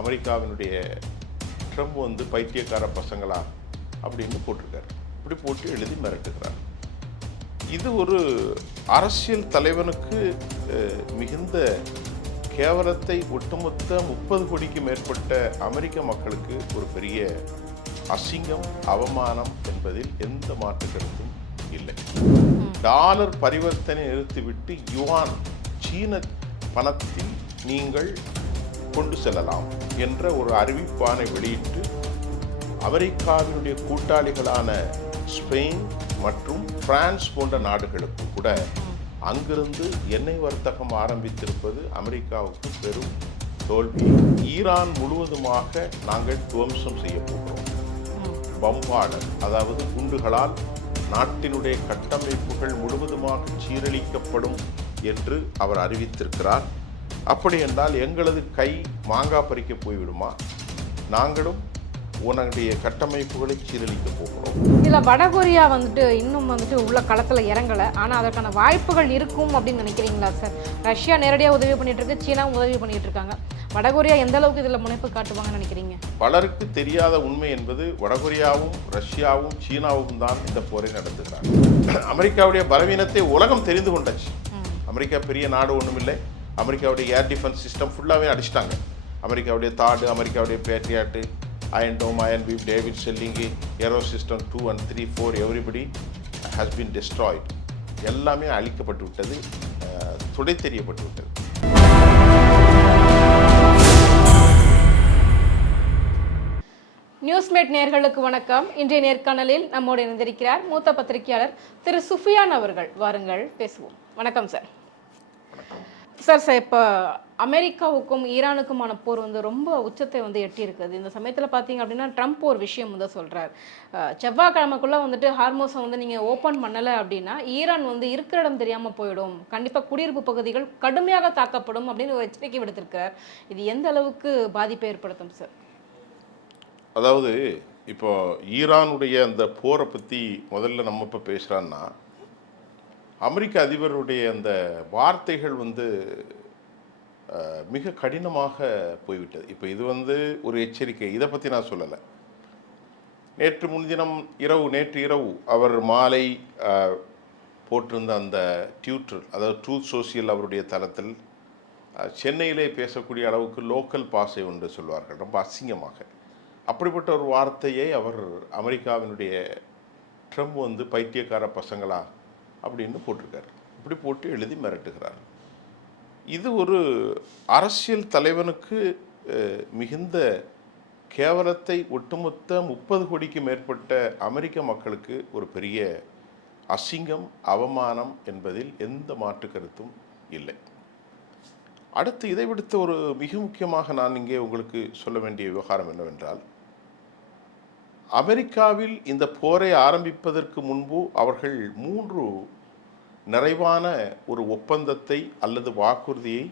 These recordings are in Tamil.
அமெரிக்காவினுடைய ட்ரம்ப் வந்து பைத்தியக்கார பசங்களா அப்படின்னு போட்டிருக்காரு. இப்படி போட்டு எழுதி மிரட்டுகிறார். இது ஒரு அரசியல் தலைவனுக்கு மிகுந்த கேவலத்தை ஒட்டுமொத்த 30 கோடிக்கு மேற்பட்ட அமெரிக்க மக்களுக்கு ஒரு பெரிய அசிங்கம், அவமானம் என்பதில் எந்த மாற்று கருத்தும் இல்லை. டாலர் பரிவர்த்தனை நிறுத்திவிட்டு யுவான் சீன பணத்தில் நீங்கள் கொண்டு செல்லலாம் என்ற ஒரு அறிவிப்பானை வெளியிட்டு அமெரிக்காவினுடைய கூட்டாளிகளான ஸ்பெயின் மற்றும் பிரான்ஸ் போன்ற நாடுகளுக்கு கூட அங்கிருந்து எண்ணெய் வர்த்தகம் ஆரம்பித்திருப்பது அமெரிக்காவுக்கு பெரும் தோல்வி. ஈரான் முழுவதுமாக நாங்கள் துவம்சம் செய்ய போகிறோம். பம்பார்டர், அதாவது குண்டுகளால் நாட்டினுடைய கட்டமைப்புகள் முழுவதுமாக சீரழிக்கப்படும் என்று அவர் அறிவித்திருக்கிறார். அப்படி என்றால் எங்களது கை மாங்காய் பறிக்க போய்விடுமா? நாங்களும் உன்னுடைய கட்டமைப்புகளை சீரழிக்க போகிறோம். இதில் வடகொரியா இன்னும் உள்ள களத்தில் இறங்கலை. ஆனால் அதற்கான வாய்ப்புகள் இருக்கும் அப்படின்னு நினைக்கிறீங்களா சார்? ரஷ்யா நேரடியாக உதவி பண்ணிட்டு இருக்கு, சீனாவும் உதவி பண்ணிட்டு இருக்காங்க. வடகொரியா எந்த அளவுக்கு இதில் முனைப்பு காட்டுவாங்கன்னு நினைக்கிறீங்க? பலருக்கு தெரியாத உண்மை என்பது வடகொரியாவும் ரஷ்யாவும் சீனாவும் தான் இந்த போரை நடத்துகிறார்கள். அமெரிக்காவுடைய பலவீனத்தை உலகம் தெரிந்து கொண்டாச்சு. அமெரிக்கா பெரிய நாடு ஒன்றும் இல்லை. அமெரிக்காவுடைய ஏர் டிஃபென்ஸ் சிஸ்டம் ஃபுல்லாகவே அடிச்சிட்டாங்க. அமெரிக்காவுடைய தாடு, அமெரிக்காவுடைய பேட்ரியாட்டு, Iron Dome, Iron Beam, David Selling, Aero System 2 and 3, 4, everybody has been destroyed. எல்லாமே அழிக்கப்பட்டு விட்டது, துடை தெரியப்பட்டு விட்டது. நியூஸ்மேட் நேயர்களுக்கு வணக்கம். இன்றைய நேர்காணலில் நம்மோடு இணைந்திருக்கிறார் மூத்த பத்திரிகையாளர் திரு சுஃபியான் அவர்கள். வாருங்கள் பேசுவோம். வணக்கம் சார். சார், இப்போ அமெரிக்காவுக்கும் ஈரானுக்குமான போர் ரொம்ப உச்சத்தை எட்டியிருக்குது. இந்த சமயத்தில் பார்த்தீங்க அப்படின்னா ட்ரம்ப் ஒரு விஷயம் சொல்கிறார். செவ்வாய்க்கிழமைக்குள்ளே ஹார்மோஸை நீங்கள் ஓப்பன் பண்ணலை அப்படின்னா ஈரான் இருக்கிற இடம் தெரியாமல் போயிடும், கண்டிப்பாக குடியிருப்பு பகுதிகள் கடுமையாக தாக்கப்படும் அப்படின்னு ஒரு எச்சரிக்கை விடுத்திருக்கிறார். இது எந்த அளவுக்கு பாதிப்பை ஏற்படுத்தும் சார்? அதாவது இப்போ ஈரானுடைய அந்த போரை பற்றி முதல்ல நம்ம இப்போ பேசுகிறான்னா, அமெரிக்க அதிபருடைய அந்த வார்த்தைகள் மிக கடினமாக போய்விட்டது. இப்போ இது ஒரு எச்சரிக்கை, இதை பற்றி நான் சொல்லலை. நேற்று இரவு அவர் மாலை போட்டிருந்த அந்த ட்விட்டர், அதாவது ட்ரூத் சோசியல் அவருடைய தளத்தில் சென்னையிலே பேசக்கூடிய அளவுக்கு லோக்கல் பாஷை ஒன்று சொல்வார்கள், ரொம்ப அசிங்கமாக. அப்படிப்பட்ட ஒரு வார்த்தையை அவர் அமெரிக்காவினுடைய ட்ரம்ப் பைத்தியக்கார பசங்களா அப்படின்னு போட்டிருக்காரு. இப்படி போட்டு எழுதி மிரட்டுகிறார். இது ஒரு அரசியல் தலைவனுக்கு மிகுந்த கேவலத்தை ஒட்டுமொத்த 30 கோடிக்கு மேற்பட்ட அமெரிக்க மக்களுக்கு ஒரு பெரிய அசிங்கம், அவமானம் என்பதில் எந்த மாற்று கருத்தும் இல்லை. அடுத்து இதை விடுத்த ஒரு மிக முக்கியமாக நான் இங்கே உங்களுக்கு சொல்ல வேண்டிய விவகாரம் என்னவென்றால், அமெரிக்காவில் இந்த போரை ஆரம்பிப்பதற்கு முன்பு அவர்கள் 3 நிறைவான ஒரு ஒப்பந்தத்தை அல்லது வாக்குறுதியை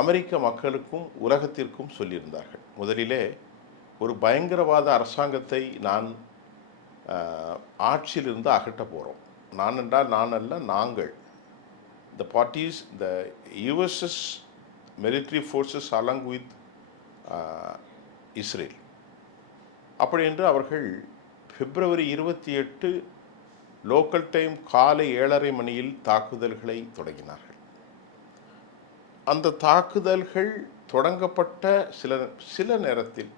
அமெரிக்க மக்களுக்கும் உலகத்திற்கும் சொல்லியிருந்தார்கள். முதலிலே ஒரு பயங்கரவாத அரசாங்கத்தை நான் ஆட்சியிலிருந்து அகற்ற போகிறோம். நான் என்றால் நான் அல்ல, நாங்கள். The parties, the USS military forces along with Israel. அப்படி என்று அவர்கள் பிப்ரவரி 28 லோக்கல் டைம் காலை 7:30 மணியில் தாக்குதல்களை தொடங்கினார்கள். அந்த தாக்குதல்கள் தொடங்கப்பட்ட சில நேரத்தில்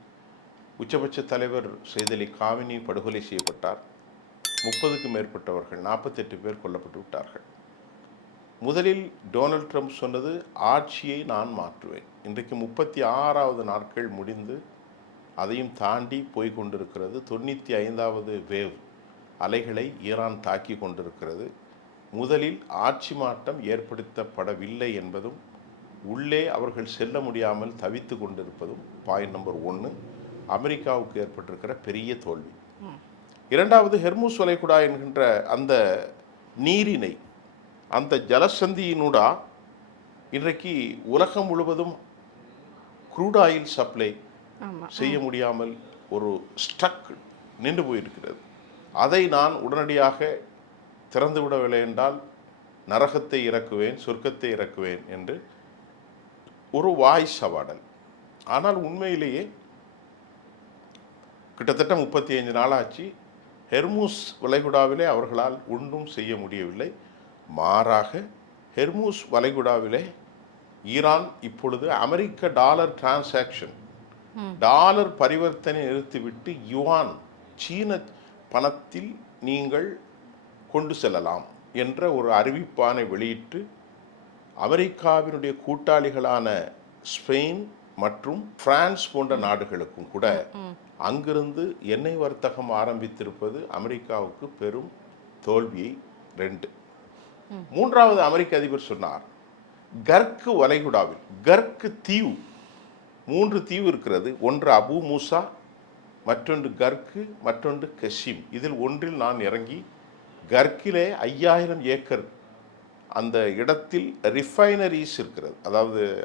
உச்சபட்ச தலைவர் சையத் அலி காமினி படுகொலை செய்யப்பட்டார். 30க்கும் மேற்பட்டவர்கள், 48 பேர் கொல்லப்பட்டு விட்டார்கள். முதலில் டொனால்ட் ட்ரம்ப் சொன்னது, ஆட்சியை நான் மாற்றுவேன். இன்றைக்கு 36வது நாட்கள் முடிந்து அதையும் தாண்டி போய்கொண்டிருக்கிறது. 95வது வேவ் அலைகளை ஈரான் தாக்கி கொண்டிருக்கிறது. முதலில் ஆட்சி மாற்றம் ஏற்படுத்தப்படவில்லை என்பதும், உள்ளே அவர்கள் செல்ல முடியாமல் தவித்து கொண்டிருப்பதும் பாயிண்ட் நம்பர் 1, அமெரிக்காவுக்கு ஏற்பட்டிருக்கிற பெரிய தோல்வி. இரண்டாவது, ஹெர்முஸ் வளைகுடா என்கின்ற அந்த நீரினை, அந்த ஜலசந்தியினூடா இன்றைக்கு உலகம் முழுவதும் க்ரூட் ஆயில் சப்ளை செய்ய முடியாமல் ஒரு ஸ்ட்ரக் நின்று போயிருக்கிறது. அதை நான் உடனடியாக திறந்து விடவில்லை என்றால் நரகத்தை இறக்குவேன், சொர்க்கத்தை இறக்குவேன் என்று ஒரு வாய் சவாடல். ஆனால் உண்மையிலேயே கிட்டத்தட்ட 35 நாளாச்சு ஹெர்மூஸ் வளைகுடாவிலே அவர்களால் ஒன்றும் செய்ய முடியவில்லை. மாறாக ஹெர்மூஸ் வளைகுடாவிலே ஈரான் இப்பொழுது அமெரிக்க டாலர் டிரான்சாக்ஷன், டாலர் பரிவர்த்தனை நிறுத்திவிட்டு யுவான் சீன பணத்தில் நீங்கள் கொண்டு செல்லலாம் என்ற ஒரு அறிவிப்பானை வெளியிட்டு அமெரிக்காவினுடைய கூட்டாளிகளான ஸ்பெயின் மற்றும் பிரான்ஸ் போன்ற நாடுகளுக்கும் கூட அங்கிருந்து எண்ணெய் வர்த்தகம் ஆரம்பித்திருப்பது அமெரிக்காவுக்கு பெரும் தோல்வியை. 2. மூன்றாவது அமெரிக்க அதிபர் சொன்னார், கர்க்கு வளைகுடாவில் கர்க்கு தீவு 3 தீவு இருக்கிறது. ஒன்று அபு மூசா, மற்றொன்று கர்க்கு, மற்றொன்று கஷிம். இதில் ஒன்றில் நான் இறங்கி கர்க்கிலே 5000 ஏக்கர் அந்த இடத்தில் ரிஃபைனரிஸ் இருக்கிறது.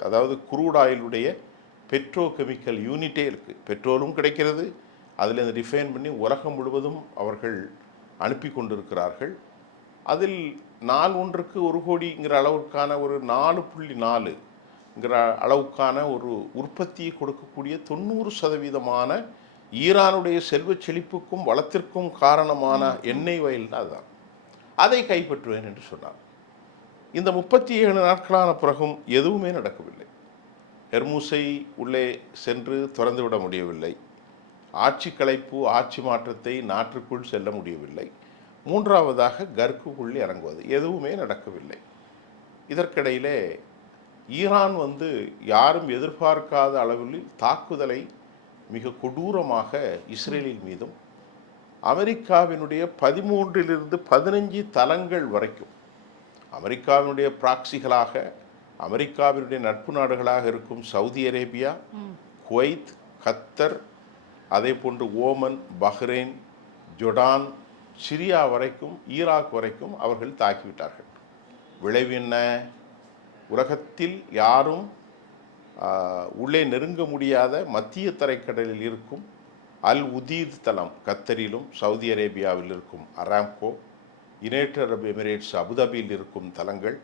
அதாவது குரூட் ஆயிலுடைய பெட்ரோ கெமிக்கல் யூனிட்டே இருக்குது. பெட்ரோலும் கிடைக்கிறது, அதில் இந்த ரிஃபைன் பண்ணி உலகம் முழுவதும் அவர்கள் அனுப்பி கொண்டிருக்கிறார்கள். அதில் நாள் ஒன்றுக்கு 1 கோடிங்கிற அளவுக்கான ஒரு 4.4ங்கிற அளவுக்கான ஒரு உற்பத்தியை கொடுக்கக்கூடிய 90% ஈரானுடைய செல்வ செழிப்புக்கும் வளத்திற்கும் காரணமான எண்ணெய் வயல் தான் அதுதான். அதை கைப்பற்றுவேன் என்று சொன்னார். இந்த 37 நாட்களான பிறகும் எதுவுமே நடக்கவில்லை. ஹெர்மூஸை உள்ளே சென்று திறந்துவிட முடியவில்லை. ஆட்சி கலைப்பு, ஆட்சி மாற்றத்தை நாட்டுக்குள் செல்ல முடியவில்லை. மூன்றாவதாக கர்க்குக்குள் இறங்குவது, எதுவுமே நடக்கவில்லை. இதற்கிடையிலே ஈரான் யாரும் எதிர்பார்க்காத அளவில் தாக்குதலை மிக கொடூரமாக இஸ்ரேலின் மீதும் அமெரிக்காவினுடைய 13 15 தளங்கள் வரைக்கும் அமெரிக்காவினுடைய பிராக்சிகளாக, அமெரிக்காவினுடைய நட்பு நாடுகளாக இருக்கும் சவுதி அரேபியா, குவைத், கத்தர், அதே போன்று ஓமன், பஹ்ரைன், ஜொர்டான், சிரியா வரைக்கும், ஈராக் வரைக்கும் அவர்கள் தாக்கிவிட்டார்கள். விளைவு என்ன? உலகத்தில் யாரும் உள்ளே நெருங்க முடியாத மத்திய தரைக்கடலில் இருக்கும் அல் உதீத் தளம் கத்தரிலும், சவுதி அரேபியாவில் இருக்கும் அராம்கோ, யுனைடெட் அரபு எமிரேட்ஸ் அபுதாபியில் இருக்கும் தளங்கள்,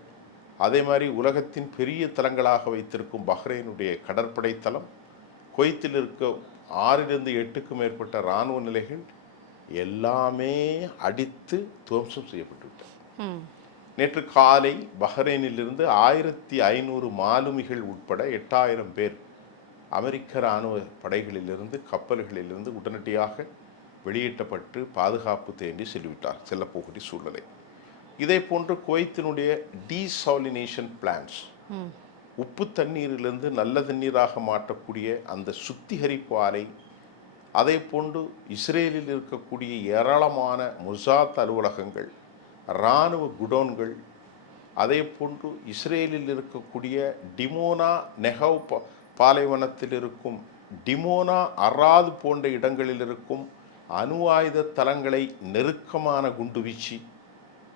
அதே மாதிரி உலகத்தின் பெரிய தளங்களாக வைத்திருக்கும் பஹ்ரைனுடைய கடற்படை தளம், குவைத்தில் இருக்கும் 6 to 8க்கும் மேற்பட்ட இராணுவ நிலைகள் எல்லாமே அடித்து துவம்சம் செய்யப்பட்டுவிட்டன. நேற்று காலை பஹ்ரைனிலிருந்து 1500 மாலுமிகள் உட்பட 8000 பேர் அமெரிக்க இராணுவ படைகளிலிருந்து, கப்பல்களிலிருந்து உடனடியாக வெளியேற்றப்பட்டு பாதுகாப்பு தேடி செல்லப்போகிற சூழ்நிலை. இதே போன்று குவைத்தினுடைய டீசாலினேஷன் பிளான்ஸ், உப்பு தண்ணீரிலிருந்து நல்ல தண்ணீராக மாற்றக்கூடிய அந்த சுத்திகரிப்பு ஆலை, அதே போன்று இஸ்ரேலில் இருக்கக்கூடிய ஏராளமான முசாத் அலுவலகங்கள், இராணுவ குடோன்கள், அதே போன்று இஸ்ரேலில் இருக்கக்கூடிய டிமோனா நெஹவ் பாலைவனத்தில் இருக்கும் டிமோனா, அராது போன்ற இடங்களில் இருக்கும் அணு ஆயுத தளங்களை நெருக்கமான குண்டு வீச்சு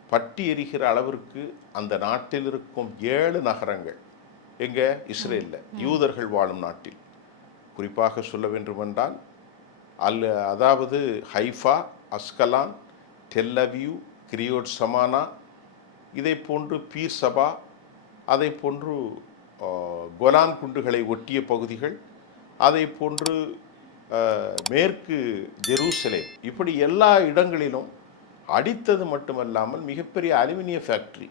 பட்டி எரிகிற அளவிற்கு அந்த நாட்டில் இருக்கும் 7 நகரங்கள், எங்கே? இஸ்ரேலில், யூதர்கள் வாழும் நாட்டில். குறிப்பாக சொல்ல வேண்டுமென்றால் அதாவது ஹைஃபா, அஸ்கலான், டெல்லவியூ, கிரியோட் சமானா, இதை போன்று பீர் சபா, அதை போன்று கோலான் குண்டுகளை ஒட்டிய பகுதிகள், அதை போன்று மேற்கு ஜெருசலேம், இப்படி எல்லா இடங்களிலும் அடித்தது மட்டுமல்லாமல் மிகப்பெரிய அலுமினிய ஃபேக்டரி,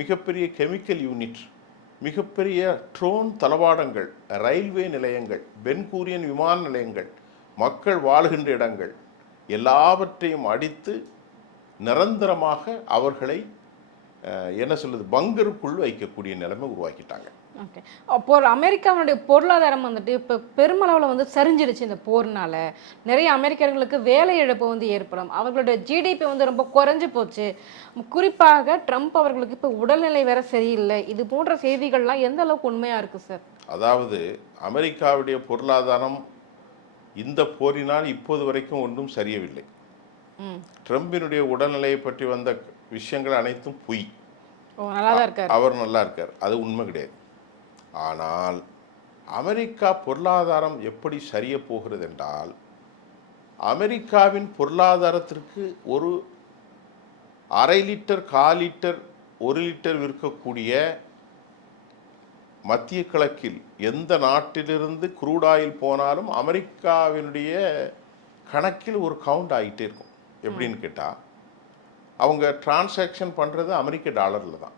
மிகப்பெரிய கெமிக்கல் யூனிட், மிகப்பெரிய ட்ரோன் தளவாடங்கள், ரயில்வே நிலையங்கள், பென்கூரியன் விமான நிலையங்கள், மக்கள் வாழ்கின்ற இடங்கள் எல்லாவற்றையும் அடித்து நிரந்தரமாக அவர்களை பங்கருக்குள் வைக்கக்கூடிய நிலைமை உருவாக்கிட்டாங்க. ஓகே. அப்போ அமெரிக்காவுடைய பொருளாதாரம் இப்போ பெருமளவில் சரிஞ்சிருச்சு. இந்த போர்னால நிறைய அமெரிக்கர்களுக்கு வேலை இழப்பு ஏற்படும். அவர்களுடைய ஜிடிபி ரொம்ப குறைஞ்சு போச்சு. குறிப்பாக ட்ரம்ப் அவர்களுக்கு இப்போ உடல்நிலை வேற சரியில்லை. இது போன்ற செய்திகள்லாம் எந்த அளவுக்கு உண்மையா இருக்கு சார்? அதாவது அமெரிக்காவுடைய பொருளாதாரம் இந்த போரினால் இப்போது வரைக்கும் ஒன்றும் சரியவில்லை. ட்ரம்பினுடைய உடல்நிலையை பற்றி வந்த விஷயங்கள் அனைத்தும் பொய். அவர் நல்லா இருக்கார், அது உண்மை கிடையாது. ஆனால் அமெரிக்கா பொருளாதாரம் எப்படி சரிய போகிறது என்றால், அமெரிக்காவின் பொருளாதாரத்திற்கு ஒரு 1/2 லிட்டர், 1/4 லிட்டர், 1 லிட்டர் விற்கக்கூடிய மத்திய கிழக்கில் எந்த நாட்டிலிருந்து குரூடாயில் போனாலும் அமெரிக்காவினுடைய கணக்கில் ஒரு கவுண்ட் ஆகிட்டே இருக்கும். எப்படின்னு கேட்டால், அவங்க டிரான்சாக்ஷன் பண்ணுறது அமெரிக்க டாலரில் தான்.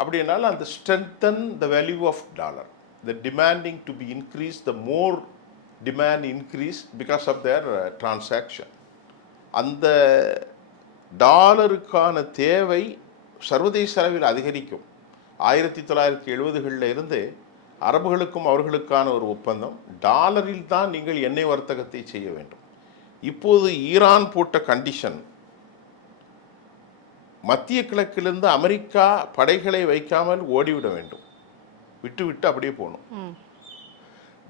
அப்படின்னால அந்த strengthen the value of dollar, the demanding to be increase, the more demand increase because of their transaction. அந்த டாலருக்கான தேவை சர்வதேச அளவில் அதிகரிக்கும். 1970களில் இருந்து அரபுகளுக்கும் அவர்களுக்கான ஒரு ஒப்பந்தம், டாலரில் தான் நீங்கள் எண்ணெய் வர்த்தகத்தை செய்ய வேண்டும். இப்போது ஈரான் போட்ட கண்டிஷன், மத்திய கிழக்கிலிருந்து அமெரிக்கா படைகளை வைக்காமல் ஓடிவிட வேண்டும், விட்டு அப்படியே போகணும்.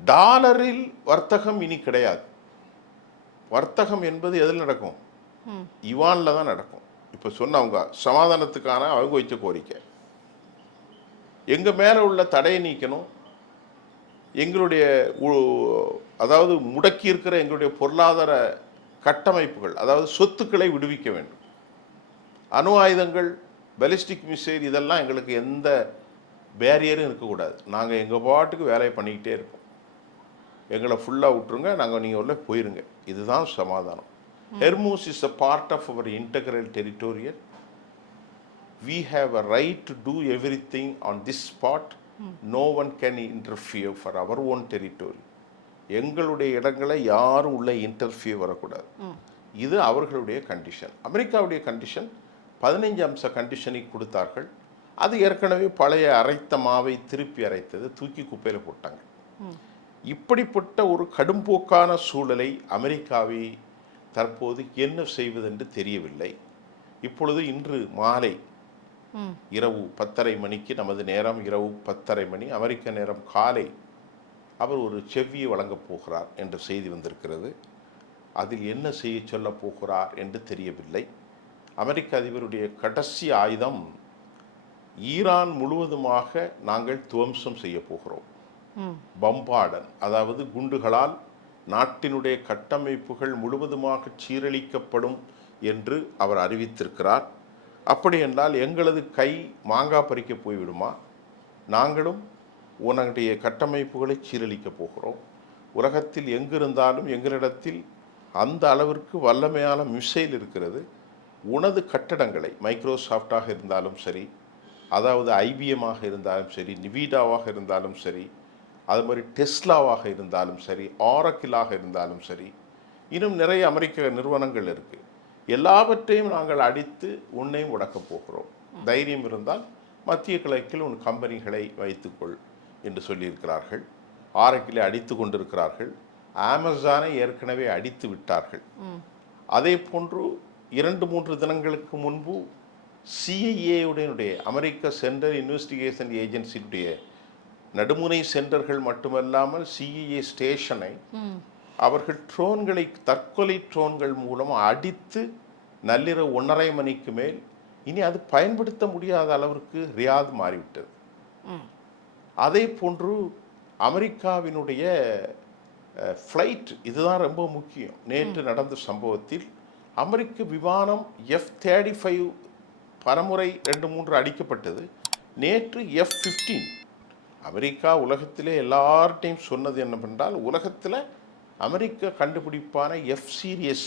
டாலரில் வர்த்தகம் இனி கிடையாது. வர்த்தகம் என்பது எதில் நடக்கும்? யுவானில் தான் நடக்கும். இப்போ சொன்னவங்க சமாதானத்துக்கான அவங்க வச்ச கோரிக்கை, எங்கள் மேலே உள்ள தடையை நீக்கணும், எங்களுடைய அதாவது முடக்கி இருக்கிற எங்களுடைய பொருளாதார கட்டமைப்புகள், அதாவது சொத்துக்களை விடுவிக்க வேண்டும். அணு ஆயுதங்கள், பாலிஸ்டிக் மிசைல், இதெல்லாம் எங்களுக்கு எந்த பேரியரும் இருக்கக்கூடாது. நாங்கள் எங்கள் பாட்டுக்கு வேலையை பண்ணிக்கிட்டே இருப்போம். எங்களை ஃபுல்லாக விட்டுருங்க, நாங்கள் நீங்கள் உள்ள போயிருங்க. இதுதான் சமாதானம். ஹெர்மூஸ் is a part of our integral territorial. We have a right to do everything on this spot. No one can interfere for our own territory. எங்களுடைய இடங்களை யாரும் உள்ள இன்டர்ஃபியர் வரக்கூடாது. இது அவர்களுடைய கண்டிஷன். அமெரிக்காவுடைய கண்டிஷன் 15 அம்ச கண்டிஷனை கொடுத்தார்கள். அது ஏற்கனவே பழைய அரைத்த மாவை திருப்பி அரைத்தது, தூக்கி குப்பையில் போட்டாங்க. இப்படிப்பட்ட ஒரு கடும்போக்கான சூழலை அமெரிக்காவை தற்போது என்ன செய்வதென்று தெரியவில்லை. இப்பொழுது இன்று மாலை இரவு 10:30 மணிக்கு, நமது நேரம் இரவு 10:30 மணி, அமெரிக்க நேரம் காலை, அவர் ஒரு செவ்வியை வழங்கப் போகிறார் என்ற செய்தி வந்திருக்கிறது. அதில் என்ன செய்ய சொல்ல போகிறார் என்று தெரியவில்லை. அமெரிக்க அதிபருடைய கடைசி ஆயுதம், ஈரான் முழுவதுமாக நாங்கள் துவம்சம் செய்ய போகிறோம், பம்பார்டன், அதாவது குண்டுகளால் நாட்டினுடைய கட்டமைப்புகள் முழுவதுமாக சீரழிக்கப்படும் என்று அவர் அறிவித்திருக்கிறார். அப்படி என்றால் எங்களது கை மாங்காய் பறிக்க போய்விடுமா? நாங்களும் உன்னுடைய கட்டமைப்புகளை சீரழிக்கப் போகிறோம். உலகத்தில் எங்கிருந்தாலும் எங்களிடத்தில் அந்த அளவிற்கு வல்லமையான மிசைல் இருக்கிறது. உனது கட்டடங்களை, மைக்ரோசாஃப்டாக இருந்தாலும் சரி, அதாவது ஐபிஎம்மாக இருந்தாலும் சரி, நிவிடாவாக இருந்தாலும் சரி, அது மாதிரி டெஸ்லாவாக இருந்தாலும் சரி, ஆரக்கிளாக இருந்தாலும் சரி, இன்னும் நிறைய அமெரிக்க நிறுவனங்கள் இருக்குது. எல்லாவற்றையும் நாங்கள் அடித்து உன்னையும் முடக்கப் போகிறோம். தைரியம் இருந்தால் மத்திய கிழக்கில் உன் கம்பெனிகளை வைத்துக்கொள் என்று சொல்லியிருக்கிறார்கள். ஆரக்கிளை அடித்து கொண்டிருக்கிறார்கள். அமேசானை ஏற்கனவே அடித்து விட்டார்கள். அதே போன்று 2-3 தினங்களுக்கு முன்பு சிஐஏவுடைய, அமெரிக்க சென்ட்ரல் இன்வெஸ்டிகேஷன் ஏஜென்சியுடைய நடுமுனை சென்டர்கள் மட்டுமல்லாமல் சிஐஏ ஸ்டேஷனை அவர்கள் ட்ரோன்களை, தற்கொலை ட்ரோன்கள் மூலம் அடித்து நள்ளிரவு 1:30 மணிக்கு மேல் இனி அது பயன்படுத்த முடியாத அளவிற்கு ரியாத் மாறிவிட்டது. அதே போன்று அமெரிக்காவினுடைய ஃப்ளைட், இதுதான் ரொம்ப முக்கியம். நேற்று நடந்த சம்பவத்தில் அமெரிக்க விமானம் F-35 பலமுறை 2-3 அடிக்கப்பட்டது. நேற்று F-15. அமெரிக்கா உலகத்திலே எல்லார்ட்டையும் சொன்னது என்னவென்றால், உலகத்தில் அமெரிக்க கண்டுபிடிப்பான F series,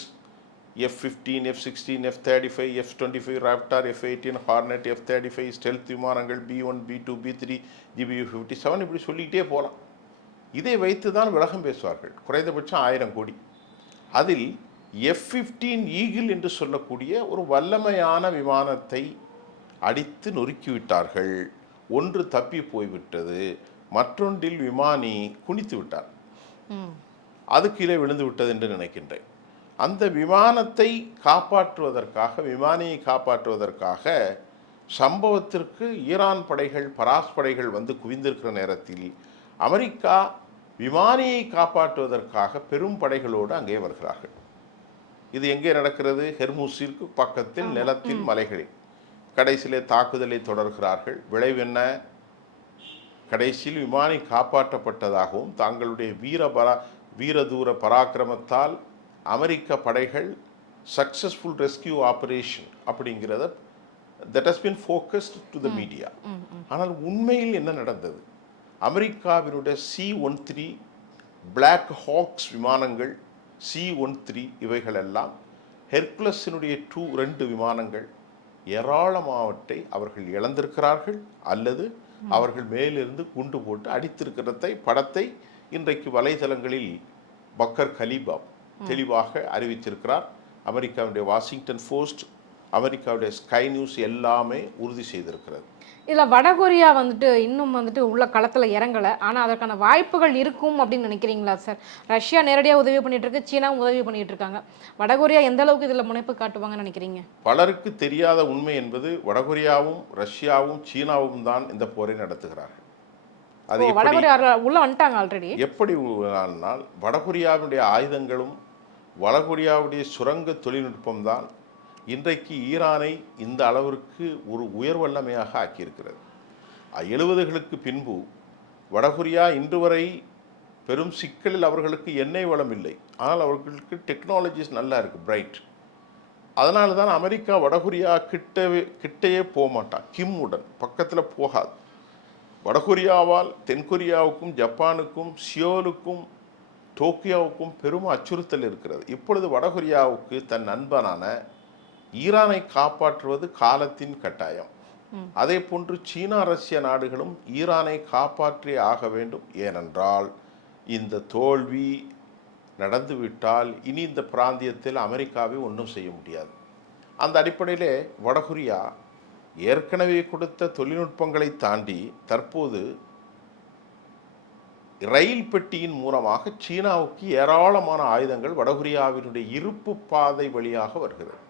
F-15, F-16, F-35, F-25 raptor, F-18 hornet, F-35 stealth விமானங்கள், B-1, B-2, B-3, GBU-57, இப்படி சொல்லிக்கிட்டே போகலாம். இதை வைத்து தான் விளக்கம் பேசுவார்கள். குறைந்தபட்சம் 1000 கோடி. அதில் F-15 ஈகிள் என்று சொல்லக்கூடிய ஒரு வல்லமையான விமானத்தை அடித்து நொறுக்கிவிட்டார்கள். ஒன்று தப்பி போய்விட்டது, மற்றொன்றில் விமானி குனித்து விட்டார், அது கீழே விழுந்து விட்டது என்று நினைக்கின்றேன். அந்த விமானத்தை காப்பாற்றுவதற்காக, விமானியை காப்பாற்றுவதற்காக சம்பவத்திற்கு ஈரான் படைகள், பராஸ் படைகள் வந்து குவிந்திருக்கிற நேரத்தில் அமெரிக்கா விமானியை காப்பாற்றுவதற்காக பெரும் படைகளோடு அங்கே வருகிறார்கள். இது எங்கே நடக்கிறது? ஹெர்மூஸிற்கு பக்கத்தில், நிலத்தில், மலைகளில். கடைசியிலே தாக்குதலை தொடர்கிறார்கள். விளைவு என்ன? கடைசியில் விமானி காப்பாற்றப்பட்டதாகவும், தாங்களுடைய வீரதூர பராக்கிரமத்தால் அமெரிக்க படைகள் சக்சஸ்ஃபுல் ரெஸ்கியூ ஆபரேஷன் அப்படிங்கிறத that has been focused to the media. ஆனால் உண்மையில் என்ன நடந்தது? அமெரிக்காவினுடைய C-13 பிளாக் ஹாக்ஸ் விமானங்கள், C-13 இவைகளெல்லாம் ஹெர்குலஸினுடைய 2 விமானங்கள் ஏராளமாவற்றை அவர்கள் இழந்திருக்கிறார்கள், அல்லது அவர்கள் மேலிருந்து குண்டு போட்டு அடித்திருக்கிறதை படத்தை இன்றைக்கு வலைதளங்களில் பக்கர் கலீபா தெளிவாக அறிவித்திருக்கிறார். அமெரிக்காவுடைய வாஷிங்டன் போஸ்ட், அமெரிக்காவுடைய ஸ்கை நியூஸ் எல்லாமே உறுதி செய்திருக்கிறது. இதில் வடகொரியா வந்துட்டு இன்னும் வந்துட்டு உள்ள களத்தில் இறங்கலை, ஆனால் அதற்கான வாய்ப்புகள் இருக்கும் அப்படின்னு நினைக்கிறீங்களா சார்? ரஷ்யா நேரடியாக உதவி பண்ணிட்டு இருக்கு, சீனாவும் உதவி பண்ணிட்டு இருக்காங்க. வடகொரியா எந்த அளவுக்கு இதில் முனைப்பு காட்டுவாங்கன்னு நினைக்கிறீங்க? பலருக்கு தெரியாத உண்மை என்பது வடகொரியாவும் ரஷ்யாவும் சீனாவும் தான் இந்த போரை நடத்துகிறார்கள். அது வடகொரியா உள்ள வந்துட்டாங்க ஆல்ரெடி. எப்படி வடகொரியாவுடைய ஆயுதங்களும் வடகொரியாவுடைய சுரங்க தொழில்நுட்பம் தான் இன்றைக்கு ஈரானை இந்த அளவிற்கு ஒரு உயர்வல்லமையாக ஆக்கியிருக்கிறது. 70களுக்கு பின்பு வடகொரியா இன்று வரை பெரும் சிக்கலில் அவர்களுக்கு எண்ணெய் வளம் இல்லை, ஆனால் அவர்களுக்கு டெக்னாலஜிஸ் நல்லா இருக்குது, பிரைட். அதனால தான் அமெரிக்கா வடகொரியா கிட்டேயே போக மாட்டான், கிம் உடன் பக்கத்தில் போகாது. வடகொரியாவால் தென்கொரியாவுக்கும் ஜப்பானுக்கும் சியோலுக்கும் டோக்கியோவுக்கும் பெரும் அச்சுறுத்தல் இருக்கிறது. இப்பொழுது வடகொரியாவுக்கு தன் நண்பனான ஈரானை காப்பாற்றுவது காலத்தின் கட்டாயம். அதே போன்று சீனா ரஷ்ய நாடுகளும் ஈரானை காப்பாற்றியே ஆக வேண்டும். ஏனென்றால் இந்த தோல்வி நடந்துவிட்டால் இனி இந்த பிராந்தியத்தில் அமெரிக்காவை ஒன்றும் செய்ய முடியாது. அந்த அடிப்படையிலே வடகொரியா ஏற்கனவே கொடுத்த தொழில்நுட்பங்களை தாண்டி தற்போது ரயில் பெட்டியின் மூலமாக சீனாவுக்கு ஏராளமான ஆயுதங்கள் வடகொரியாவினுடைய இருப்பு பாதை வழியாக வருகிறது.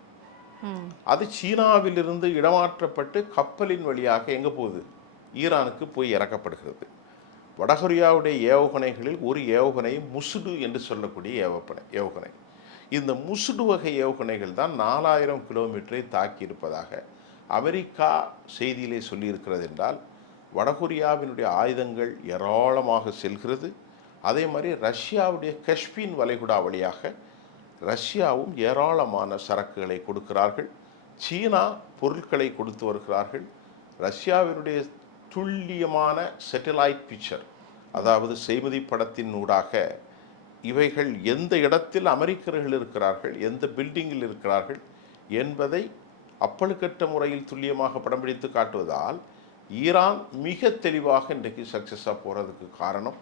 அது சீனாவிலிருந்து இடமாற்றப்பட்டு கப்பலின் வழியாக எங்கே போகுது? ஈரானுக்கு போய் இறக்கப்படுகிறது. வடகொரியாவுடைய ஏவுகணைகளில் ஒரு ஏவுகணை முசுடு என்று சொல்லக்கூடிய ஏவுகணை. இந்த முசுடு வகை ஏவுகணைகள் தான் 4000 கிலோமீட்டரை தாக்கியிருப்பதாக அமெரிக்கா செய்தியிலே சொல்லியிருக்கிறது. என்றால் வடகொரியாவினுடைய ஆயுதங்கள் ஏராளமாக செல்கிறது. அதே மாதிரி ரஷ்யாவுடைய காஸ்பியன் வளைகுடா வழியாக ரஷ்யாவும் ஏராளமான சரக்குகளை கொடுக்கிறார்கள். சீனா பொருட்களை கொடுத்து வருகிறார்கள். ரஷ்யாவினுடைய துல்லியமான சேட்டலைட் பிக்சர், அதாவது செய்மதி படத்தின் ஊடாக இவைகள் எந்த இடத்தில் அமெரிக்கர்கள் இருக்கிறார்கள், எந்த பில்டிங்கில் இருக்கிறார்கள் என்பதை அப்பழுக்கற்ற முறையில் துல்லியமாக படம் பிடித்து காட்டுவதால் ஈரான் மிக தெளிவாக இன்றைக்கு சக்ஸஸாக போகிறதுக்கு காரணம்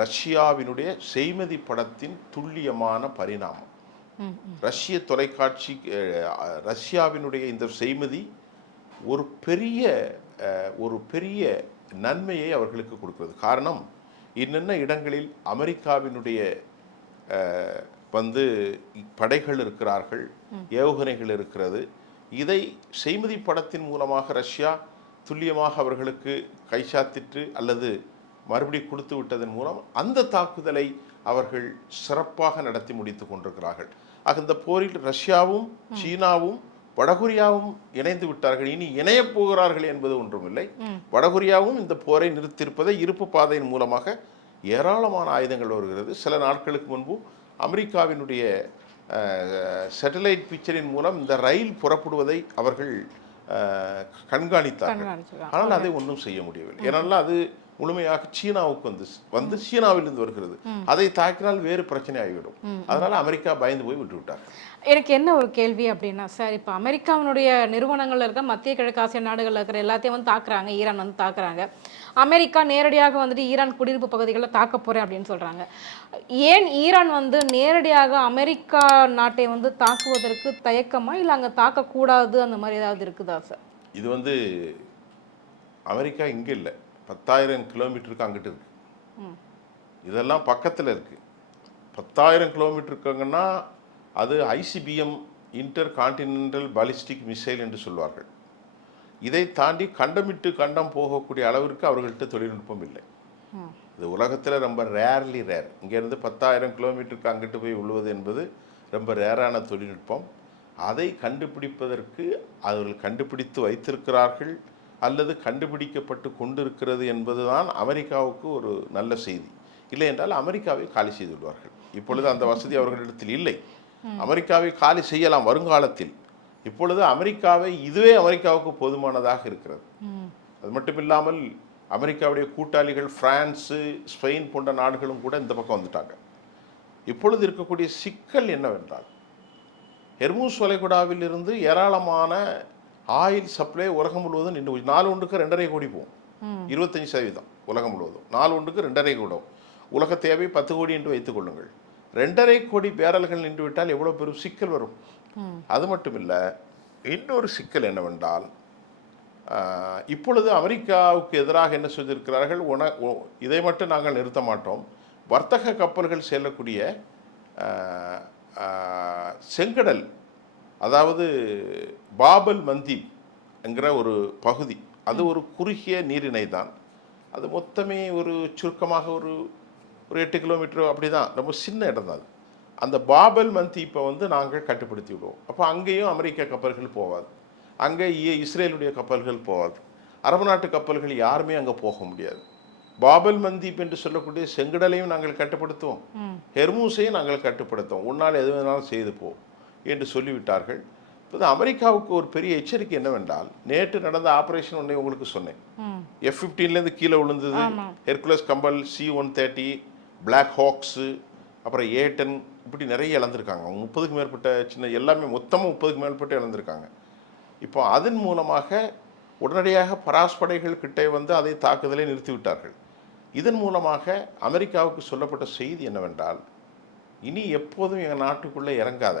ரஷ்யாவினுடைய செய்மதி படத்தின் துல்லியமான பரிணாமம். ரஷ்ய தொலைக்காட்சி ரஷ்யாவினுடைய இந்த செய்மதி ஒரு பெரிய நன்மையை அவர்களுக்கு கொடுக்கிறது. காரணம், இன்னென்ன இடங்களில் அமெரிக்காவினுடைய படைகள் இருக்கிறார்கள், ஏவுகணைகள் இருக்கிறது. இதை செய்மதி படத்தின் மூலமாக ரஷ்யா துல்லியமாக அவர்களுக்கு கைச்சாத்திட்டு அல்லது மறுபடி கொடுத்து விட்டதன் மூலம் அந்த தாக்குதலை அவர்கள் சிறப்பாக நடத்தி முடித்து கொண்டிருக்கிறார்கள். ஆக இந்த போரில் ரஷ்யாவும் சீனாவும் வடகொரியாவும் இணைந்து விட்டார்கள். இனி இணையப் போகிறார்கள் என்பது ஒன்றுமில்லை. வடகொரியாவும் இந்த போரை நிறுத்தியிருப்பதை இருப்பு பாதையின் மூலமாக ஏராளமான ஆயுதங்கள் வருகிறது. சில நாட்களுக்கு முன்பு அமெரிக்காவினுடைய சேட்டலைட் பிக்சரின் மூலம் இந்த ரயில் புறப்படுவதை அவர்கள் கண்காணித்தார்கள். ஆனால் அதை ஒன்றும் செய்ய முடியவில்லை. ஏனென்றால் அது முழுமையாக சீனாவுக்கு வந்து சீனாவிலிருந்து வருகிறது. அதை தாக்கினால் வேறு பிரச்சனை ஆகிவிடும். அதனால அமெரிக்கா பயந்து போய் விட்டு விட்டார். எனக்கு என்ன ஒரு கேள்வி அப்படின்னா சார், இப்போ அமெரிக்காவினுடைய நிறுவனங்கள்ல இருக்க மத்திய கிழக்கு ஆசிய நாடுகளில் இருக்கிற எல்லாத்தையும் வந்து தாக்குறாங்க, ஈரான் வந்து தாக்குறாங்க. அமெரிக்கா நேரடியாக வந்துட்டு ஈரான் குடியிருப்பு பகுதிகளில் தாக்க போறேன் அப்படின்னு சொல்றாங்க. ஏன் ஈரான் வந்து நேரடியாக அமெரிக்கா நாட்டை வந்து தாக்குவதற்கு தயக்கமா, இல்லை அங்கே தாக்கக்கூடாது அந்த மாதிரி ஏதாவது இருக்குதா சார்? இது அமெரிக்கா இங்கே இல்லை, 10,000 கிலோமீட்டருக்கு அங்கிட்டு இருக்கு. இதெல்லாம் பக்கத்தில் இருக்கு. 10,000 கிலோமீட்டருக்குங்கன்னா அது ICBM, inter continental ballistic missile என்று சொல்வார்கள். இதை தாண்டி கண்டமிட்டு கண்டம் போகக்கூடிய அளவிற்கு அவர்கள்ட்ட தொழில்நுட்பம் இல்லை. இது உலகத்தில் ரொம்ப ரேர்லி ரேர். இங்கேருந்து 10,000 கிலோமீட்டருக்கு அங்கிட்டு போய் விழுவது என்பது ரொம்ப ரேரான தொழில்நுட்பம். அதை கண்டுபிடிப்பதற்கு அவர்கள் கண்டுபிடித்து வைத்திருக்கிறார்கள் அல்லது கண்டுபிடிக்கப்பட்டு கொண்டிருக்கிறது என்பதுதான் அமெரிக்காவுக்கு ஒரு நல்ல செய்தி. இல்லை என்றால் அமெரிக்காவை காலி செய்து விடுவார்கள். இப்பொழுது அந்த வசதி அவர்களிடத்தில் இல்லை. அமெரிக்காவை காலி செய்யலாம் வருங்காலத்தில். இப்பொழுது இதுவே அமெரிக்காவுக்கு போதுமானதாக இருக்கிறது. அது மட்டுமில்லாமல் அமெரிக்காவுடைய கூட்டாளிகள் பிரான்ஸு, ஸ்பெயின் போன்ற நாடுகளும் கூட இந்த பக்கம் வந்துட்டாங்க. இப்பொழுது இருக்கக்கூடிய சிக்கல் என்னவென்றால், ஹெர்மூஸ் வளைகுடாவில் இருந்து ஏராளமான ஆயில் சப்ளை உலகம் முழுவதும் நின்று போய் 4 ஒன்றுக்கு 2.5 கோடி போகும். 25% உலகம் முழுவதும் 4 ஒன்றுக்கு 2.5 கோடி. உலக தேவை 10 கோடி என்று வைத்துக் கொள்ளுங்கள். 2.5 கோடி பேரல்கள் நின்று விட்டால் எவ்வளவு பெரும் சிக்கல் வரும். அது மட்டும் இல்லை, இன்னொரு சிக்கல் என்னவென்றால், இப்பொழுது அமெரிக்காவுக்கு எதிராக என்ன சொல்லியிருக்கிறார்கள், இதை மட்டும் நாங்கள் நிறுத்த மாட்டோம், வர்த்தக கப்பல்கள் செல்லக்கூடிய செங்கடல், அதாவது பாபல் மந்தீப் என்கிற ஒரு பகுதி, அது ஒரு குறுகிய நீரிணை தான். அது மொத்தமே ஒரு சுருக்கமாக ஒரு 8 கிலோமீட்டர் அப்படி தான், ரொம்ப சின்ன இடம் தான் அது. அந்த பாபல் மந்தீப்பை நாங்கள் கட்டுப்படுத்தி விடுவோம். அப்போ அங்கேயும் அமெரிக்க கப்பல்கள் போகாது, அங்கே இஸ்ரேலுடைய கப்பல்கள் போகாது, அரபு நாட்டு கப்பல்கள் யாருமே அங்கே போக முடியாது. பாபல் மந்தீப் என்று சொல்லக்கூடிய செங்கடலையும் நாங்கள் கட்டுப்படுத்துவோம், ஹெர்மூஸையும் நாங்கள் கட்டுப்படுத்துவோம், உன்னால் எது வேணாலும் செய்து போ என்று சொல்லிவிட்டார்கள். இப்போ அமெரிக்காவுக்கு ஒரு பெரிய எச்சரிக்கை என்னவென்றால், நேற்று நடந்த ஆபரேஷன் ஒன்றை உங்களுக்கு சொன்னேன். F-15லேருந்து கீழே விழுந்தது, ஹெர்குலஸ் கம்பல், C-130, பிளாக் ஹாக்ஸு, அப்புறம் A-10, இப்படி நிறைய இழந்திருக்காங்க. 30க்கு மேற்பட்ட சின்ன எல்லாமே மொத்தமாக 30க்கு மேற்பட்டு இழந்திருக்காங்க. இப்போ அதன் மூலமாக உடனடியாக பராஸ்படைகள் கிட்டே அதை தாக்குதலை நிறுத்திவிட்டார்கள். இதன் மூலமாக அமெரிக்காவுக்கு சொல்லப்பட்ட செய்தி என்னவென்றால், இனி எப்போதும் எங்கள் நாட்டுக்குள்ளே இறங்காத,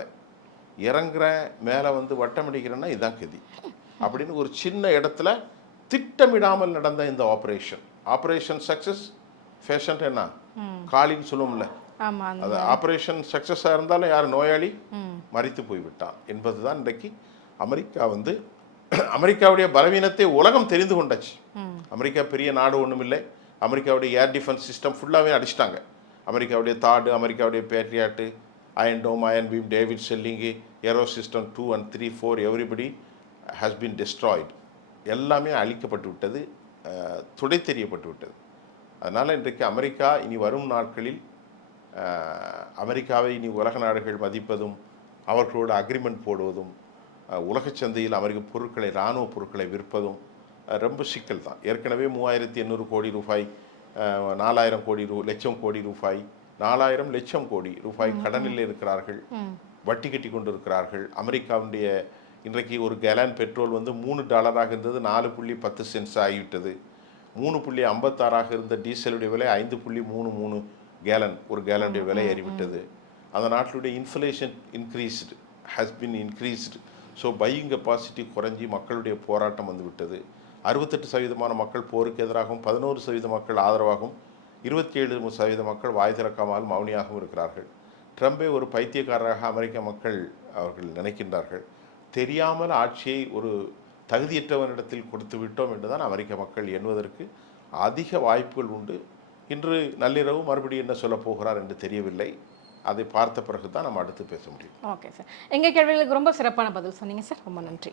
இறங்குற மேலே வட்டமடிக்கிறேன்னா இதுதான் கதி அப்படின்னு ஒரு சின்ன இடத்துல திட்டமிடாமல் நடந்த இந்த ஆப்ரேஷன் சக்ஸஸ். ஃபேஷன் என்ன காலின்னு சொல்லுவோம்ல, அது ஆப்ரேஷன் சக்ஸஸாக இருந்தாலும் யார் நோயாளி மரித்து போய்விட்டான் என்பது தான் இன்றைக்கு அமெரிக்காவுடைய பலவீனத்தை உலகம் தெரிந்து கொண்டாச்சு. அமெரிக்கா பெரிய நாடு ஒன்றும் இல்லை. அமெரிக்காவுடைய ஏர் டிஃபென்ஸ் சிஸ்டம் ஃபுல்லாகவே அடிச்சிட்டாங்க. அமெரிக்காவுடைய தாடு, அமெரிக்காவுடைய Patriot, Iron Dome, Iron Beam, David Sling, Arrow system 2 and 3, 4 everybody has been destroyed. எல்லாமே அழிக்கப்பட்டு விட்டது, துடைத்தெறியப்பட்டு விட்டது. அதனால் இன்றைக்கு அமெரிக்கா இனி வரும் நாட்களில் அமெரிக்காவை இனி உலக நாடுகள் மதிப்பதும், அவர்களோடு அக்ரிமெண்ட் போடுவதும், உலக சந்தையில் அமெரிக்க பொருட்களை, இராணுவ பொருட்களை விற்பதும் ரொம்ப சிக்கல் தான். ஏற்கனவே 3800 கோடி ரூபாய், 4000 லட்சம் கோடி ரூபாய், 4000 லட்சம் கோடி ரூபாய் கடனில் இருக்கிறார்கள், வட்டி கட்டி கொண்டு இருக்கிறார்கள். அமெரிக்காவுடைய இன்றைக்கு ஒரு கேலன் பெட்ரோல் $3 இருந்தது, 4.10 ஆகிவிட்டது. 3.56 இருந்த டீசலுடைய விலை 5.33 கேலன், ஒரு கேலனுடைய விலை ஏறிவிட்டது. அந்த நாட்டினுடைய inflation has been increased. So buying capacity குறைஞ்சி மக்களுடைய போராட்டம் வந்துவிட்டது. 68% மக்கள் போருக்கு எதிராகவும், 11% மக்கள் ஆதரவாகவும், 27% மக்கள் வாய் திறக்காமல் மௌனியாகவும் இருக்கிறார்கள். ட்ரம்பை ஒரு பைத்தியக்காரராக அமெரிக்க மக்கள் அவர்கள் நினைக்கின்றார்கள். தெரியாமல் ஆட்சியை ஒரு தகுதியற்றவனிடத்தில் கொடுத்து விட்டோம் என்றுதான் அமெரிக்க மக்கள் எண்ணுவதற்கு அதிக வாய்ப்புகள் உண்டு. இன்று நள்ளிரவு மறுபடியும் என்ன சொல்ல போகிறார் என்று தெரியவில்லை. அதை பார்த்த பிறகு தான் நம்ம அடுத்து பேச முடியும். ஓகே சார், எங்கள் கேள்விகளுக்கு ரொம்ப சிறப்பான பதில் சொன்னீங்க சார், ரொம்ப நன்றி.